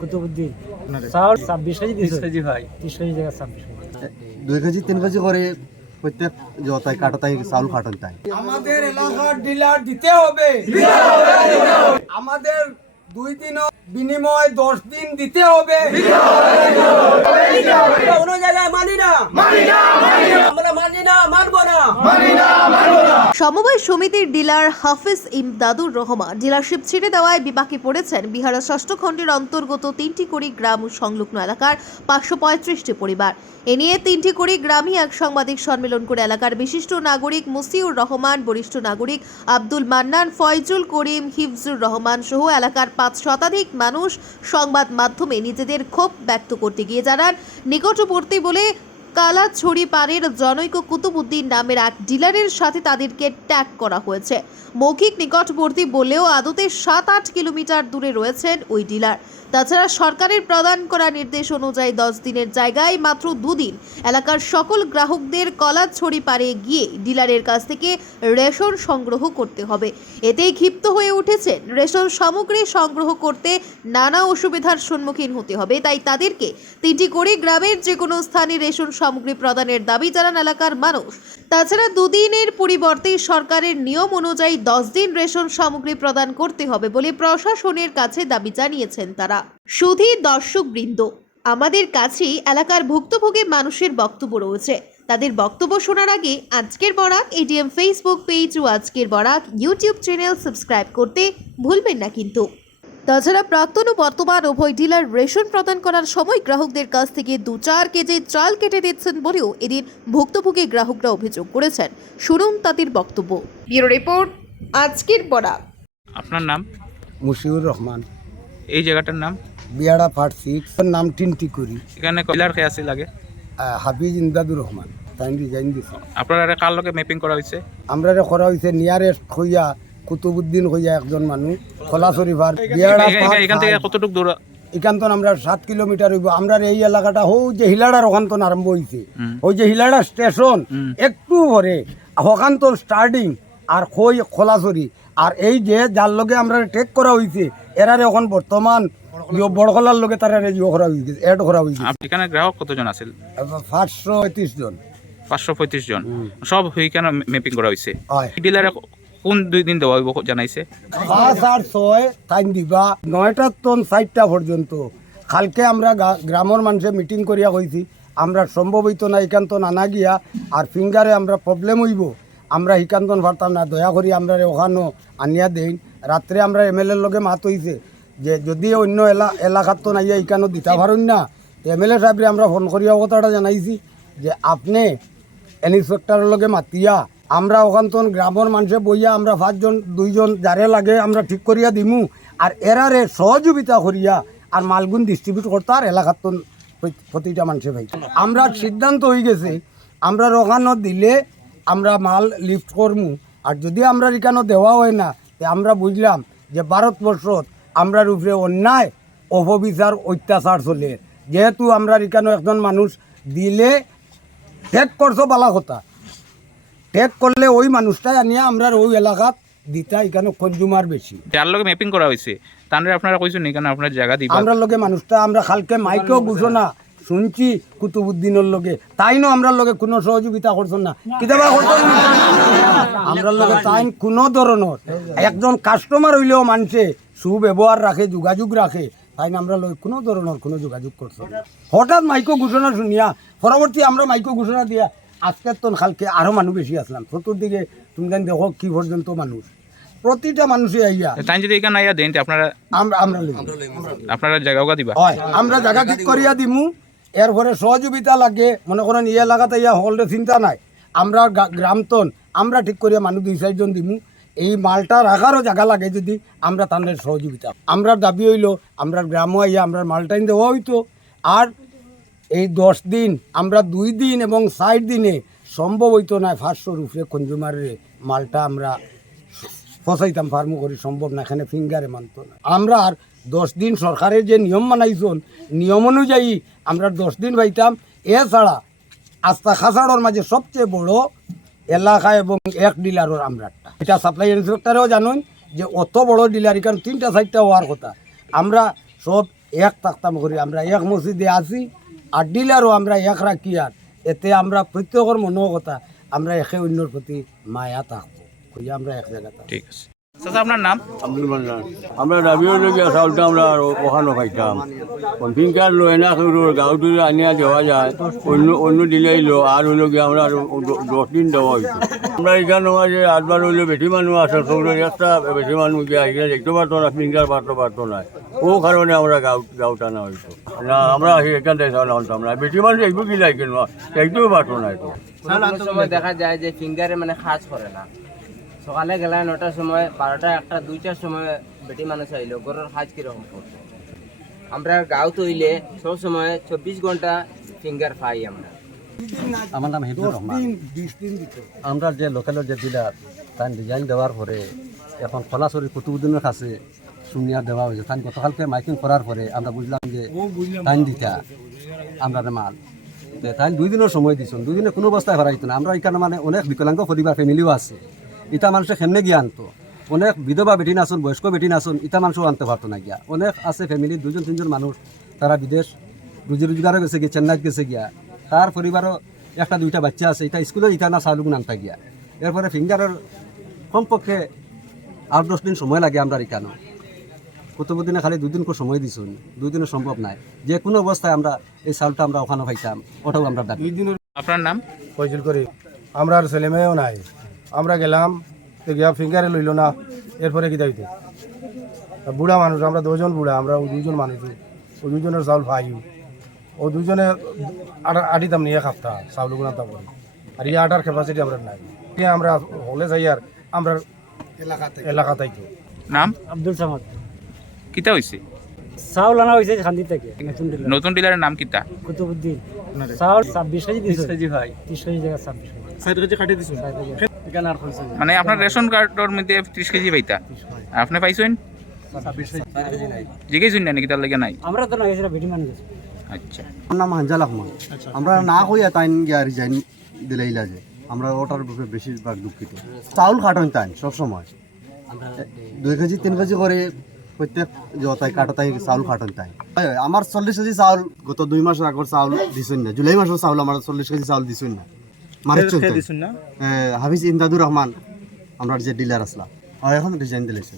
কুতুবুদ্দিন চাউল 26 কেজি দিছে 30 কেজি ভাই 30 কেজি জায়গা 26 কেজি 2 কেজি 3 কেজি করে প্রত্যেক জতাই কাটাতাই চাউল কাটন তাই আমাদের এলাকার ডিলার দিতে হবে আমাদের 2 দিন বিনিময় 10 দিন দিতে হবে কোনো জায়গায় মানি না আমরা মানি না মানবো না সমবায় সমিতির ডিলার হাফিজ ইমদাদুর রহমান ডিলারশিপ ছেড়ে দেওয়ায় বিপাকে পড়েছেন বিহারের ষষ্ঠ খণ্ডের অন্তর্গত 3টি কুড়ি গ্রাম সংলগ্ন এলাকার 535টি পরিবার। এ নিয়ে 3টি কুড়ি গ্রামই এক সাংবাদিক সম্মেলন করে এলাকার বিশিষ্ট নাগরিক মুসিউর রহমান, বরিষ্ঠ নাগরিক আব্দুল মান্নান, ফয়জুল করিম, হিফজুর রহমান সহ এলাকার 5 শতাধিক মানুষ সংবাদ মাধ্যমে নিজেদের ক্ষোভ ব্যক্ত করতে গিয়ে জানান, নিকটবর্তী বলে কালাছড়ি পাড়ের জনৈক কুতুবুদ্দিন নামের এক ডিলারের সাথে তাদেরকে ট্যাগ করা হয়েছে। মৌখিক নিকটবর্তী বললেও আদতে 7-8 কিলোমিটার দূরে রয়েছেন ওই ডিলার। তাছাড়া সরকারের প্রদান করা নির্দেশ অনুযায়ী 10 দিনের জায়গায় মাত্র 2 দিন এলাকার সকল গ্রাহকদের কলাছড়ি পাড়ে গিয়ে ডিলারের কাছ থেকে রেশন সংগ্রহ করতে হবে। এতেই ক্ষিপ্ত হয়ে উঠেছেন। রেশন সামগ্রী সংগ্রহ করতে নানা অসুবিধার সম্মুখীন হতে হবে, তাই তাদেরকে 3টি করে গ্রামের যে কোনো স্থানে রেশন সামগ্রী প্রদানের দাবি জানান এলাকার মানুষ। তাছাড়া 2 দিনের পরিবর্তে সরকারের নিয়ম অনুযায়ী 10 দিন রেশন সামগ্রী প্রদান করতে হবে বলে প্রশাসনের কাছে দাবি জানিয়েছেন তারা। শুধু দর্শকবৃন্দ, আমাদের কাছেই এলাকার ভুক্তভোগী মানুষের বক্তব্য রয়েছে। তাদের বক্তব্য শোনার আগে আজকের বরাক এটিএম ফেসবুক পেজ ও আজকের বরাক ইউটিউব চ্যানেল সাবস্ক্রাইব করতে ভুলবেন না কিন্তু। তাছাড়া প্রাক্তন ও বর্তমান উভয় ডিলার রেশন প্রদান করার সময় গ্রাহকদের কাছ থেকে 2-4 কেজি চাল কেটে দিচ্ছেন বলেও এদিন ভুক্তভোগী গ্রাহকরা অভিযোগ করেছেন। শুনুন তাদের বক্তব্য। ব্যুরো রিপোর্ট, আজকের বরাক। আপনার নাম? মুসিউর রহমান। এই জায়গাটার নাম? বিয়াড়া ফাট 6 নাম টিনটি করি। এখানে কয়লার খেয়ে আছে লাগে? হাফিজ ইমদাদুর রহমান তাই ডিজাইন দিছে। আপনারা কার লগে ম্যাপিং করা হয়েছে? আমরা করা হয়েছে নিয়ারেস্ট হইয়া কুতুবুদ্দিন হইয়া একজন মানুষ খোলাছড়ি পার বিয়াড়া এখান থেকে কতটুকু দূর? এখান তো আমরা 7 কিলোমিটার হইব। আমরা এই এলাকাটা হো যে হিলাড়ার ওখান তো আরম্ভ হয়েছে, ওই যে হিলাড়া স্টেশন একটু পরে ওখান তো স্টার্টিং আর হই খোলাছড়ি। আর এই যে যার লগে আমরা টেক করা হয়েছে এরারে এখন বর্তমান বড়খলার লগে তারা রেজিও করা হয়েছে, এড করা হয়েছে। এখানে গ্রাহক কতজন আছে? 535 জন। 535 জন সব হই কেন ম্যাপিং করা হয়েছে? হয় ডিলারে কোন 2 দিন দেওয়া হইব জানাইছে? 5 আর 6 টাইম দিবা 9টা তন 4টা পর্যন্ত। কালকে আমরা গ্রামের মানুষে মিটিং করিয়া কইছি আমরা সম্ভব হইতো না এখান তো নানা গিয়া আর ফিঙ্গারে আমরা প্রবলেম হইব, আমরা হিকান্তন পারতাম না, দয়া করি আমরা ওখানো আনিয়া দেন। রাত্রে আমরা এমএলএর লগে মাত হইছে যে যদি অন্য এলাকার তো নাইয়া এখানো দিতে পারেন না, এমএলএ সাহেবরে আমরা ফোন করিয়া কথাটা জানাইছি যে আপনি ইন্সপেক্টরের লগে মাতিয়া আমরা ওখান তো গ্রামের মানুষে বইয়া আমরা 5 জন 2 জন যারে লাগে আমরা ঠিক করিয়া দিমু আর এরারে সহযোগিতা করিয়া আর মালগুন ডিস্ট্রিবিউট করতে আর এলাকার তো প্রতিটা মানুষে ভাই। আমরা সিদ্ধান্ত হয়ে গেছে আমরা ওখানো দিলে আমরা মাল লিফট করমু, আর যদি আমরা এখানে দেওয়া হয় না আমরা বুঝলাম যে ভারতবর্ষত আমরার উপরে অন্যায় অপবিচার অত্যাচার চলে। যেহেতু আমরা এখানে একজন মানুষ দিলে টেক করছো বালা কথা, টেক করলে ওই মানুষটাই আনিয়া আমরা ওই এলাকাত দিতা এখানে কনজুমার বেশি। যার লগে ম্যাপিং করা হয়েছে তাহলে আপনারা কইছেন এখানে আপনার জায়গা দিবা? আমরা লগে মানুষটা আমরা কালকে মাইকেও ঘোষণা শুনছি কুতুবুদ্দিনের লগে, তাই না আমরা লগে কোনো সহযোগিতা করছেন না, কিতাবা করছেন না আমরা লগে তাই কোনো ধরনের একজন কাস্টমার হইলেও মানুষে সুব্যবহার রাখে, যোগাযোগ রাখে, তাই না আমরা লগে কোনো ধরনের কোনো যোগাযোগ করছেন না। হঠাৎ মাইকো ঘোষণা শুনিয়া পরবর্তী আমরা মাইকো ঘোষণা দিয়া আজকের তো কালকে আরো মানুষ বেশি আসলাম। চতুর্দিকে তুমি দেখো কি পর্যন্ত মানুষ, প্রতিটা মানুষই আইয়া তাই যদি এখানে আইয়া দেন আপনারা আপনারা জায়গা দিবা? হয় আমরা জায়গা ঠিক করিয়া দিমু। এরপরে সহযোগিতা লাগে মনে করেন এই এলাকাতে ইয়া হলরে চিন্তা নাই, আমরা গ্রামতন আমরা ঠিক করিয়া মানুষ 2-4 জন দিমু। এই মালটা রাখারও জায়গা লাগে যদি আমরা তাদের সহযোগিতা। আমরা দাবি হইল আমরা গ্রামও আইয়া আমরা মালটাইন দেওয়া হইতো। আর এই 10 দিন আমরা 2 দিন এবং 4 দিনে সম্ভব হইতো না 500 উপরে কনজুমারের মালটা আমরা ফসাইতাম ফার্মো করি, সম্ভব না, এখানে ফিঙ্গারে মানত না। আমরা আর 10 দিন সরকারের যে নিয়ম মানাইছন নিয়ম অনুযায়ী আমরা 10 দিন পাইতাম। এছাড়া আস্তা খাসাড়োর মাঝে সবচেয়ে বড় এলাকা এবং এক ডিলারের আমরা এটা সাপ্লাই ইন্সপেক্টরেও জানুন যে অত বড় ডিলার এখানে 3টা 4টা হওয়ার কথা। আমরা সব এক থাকতাম করি আমরা এক মসজিদে আছি আর ডিলারও আমরা এক রাখি আর এতে আমরা প্রত্যেকের মনের কথা আমরা একে অন্যর প্রতি মায়া থাকবো কই আমরা এক জায়গাতে ঠিক আছে চাচা আপনার নাম আব্দুল মান্নান আমরা দাবিও লগিয়া চাউলটা আমরা ওখানে খাইতাম ফিঙ্কার লো এনা গাঁওটি আনিয়া দেওয়া যায় অন্য দিলেই লো আর হইল গিয়ে আমরা 10 দিন দেওয়া হয়েছে আমরা এখানে যে আটবার হইলে বেশি মানুষ আছে সৌরের একটা বেশি মানুষ গিয়ে এখানে দেখতে পারতো না ফিঙ্কার পারতো না ও কারণে আমরা গাঁও টানা হইতো না আমরা এখান থেকে চাউল আনতাম না বেশি মানুষ একটু কিলাই কিনবো একটুও পারতো না তো সময় দেখা যায় যে ফিঙ্গারে মানে কাজ করে না সকালে গেলে 9টার সময় 12টা 1টা 2টার সময় বেটি মানুষ আইলো গরুর কাজ কিরকম করতো আমরা গাঁও তৈলে সব সময় 24 ঘন্টা ফিঙ্গার পাই আমরা আমার নাম হিফজুর রহমান। 20 দিন দিত আমরা যে লোকালের যে ডিলার তার ডিজাইন দেওয়ার পরে এখন খোলাসরি কুতুবুদ্দিনের কাছে শুনিয়া দেওয়া হয়েছে তাই গতকালকে মাইকিং করার পরে আমরা বুঝলাম যে টাইম দিতা আমরা মাল তাই 2 দিনের সময় দিচ্ছেন 2 দিনে কোনো অবস্থায় হারাইতো না আমরা এখানে মানে অনেক বিকলাঙ্গ পরিবার ফ্যামিলিও আছে ইটা মানুষে কেমনে গিয়ে আনতো অনেক বিধবা বেটি নাচুন বয়স্ক বেটি নাচুন ইটা মানুষও আনতে পারতো না গিয়া অনেক আছে ফ্যামিলি 2-3জন মানুষ তারা বিদেশ রুজি রোজগারও গেছে গিয়ে চেন্নাইত গেছে গিয়া তার পরিবারও 1-2টা বাচ্চা আছে এটা স্কুলে ইটা না চালুক আনতা গিয়া এরপরে ফিঙ্গারের কমপক্ষে 8-10 দিন সময় লাগে আমরা এখানে কুতুবুদ্দিনে খালি 2 দিন করে সময় দিছুন 2 দিনে সম্ভব নাই যে কোনো অবস্থায় আমরা এই চাউলটা আমরা ওখানে পাইতাম ওটাও আমরা দাবি আপনার নাম ফয়জুল করি আমরা আর ছেলে মেয়েও নাই আমরা গেলাম তো গিয়া ফিঙ্গারে লইল না এরপরে কি দাইতে বুড়া মানুষ আমরা 2 জন বুড়া আমরা 2 জন মানুষ ও 2 জনের চাউল পাই ও 2 জনে আড়িতাম নিয়ে খাপ্তা চাউল গুণাতা বলি আর এই আটার ক্যাপাসিটি আমরা নাই আমরা হলে যাই আর আমরা এলাকাতেই তো নাম আব্দুল সামাদ। কিতা হইছে চাউল আনা হয়েছে খান্দি থেকে নতুন ডিলারের নাম কিতা কুতুবুদ্দিন চাউল 26 কেজি দিছে 20 কেজি ভাই 30 কেজি জায়গা 26 কেজি কাটি দিছো এখানে আর কইছে মানে আপনার রেশন কার্ডের মধ্যে 30 কেজি পাইতা আপনি পাইছেন 26 কেজি নাই জিজ্ঞেসুন না কিতার লাগে নাই আমরা তো না গেছিলাম বেটি মানুষ আচ্ছা আমার নাম হানজাল আহমদ। আমরা না কইয়া তাই গিয়া রিজাইন দিলাইলা যে আমরা ওটার ব্যাপারে বেশিরভাগ দুঃখিত চাউল কাটন তাই সবসময় 2 কেজি 3 কেজি করে প্রত্যেক জতাই কাটাতাই চাউল কাটন তাই আমার 40 কেজি চাউল গত 2 মাস আগর চাউল দিছেন না জুলাই মাসের চাউল আমার 40 কেজি চাউল দিছেন না মারে চলতে দিছেন না হাফিজ ইমদাদুর রহমান আমরা যে ডিলার আসলা আর এখন রিজাইন দিলেছে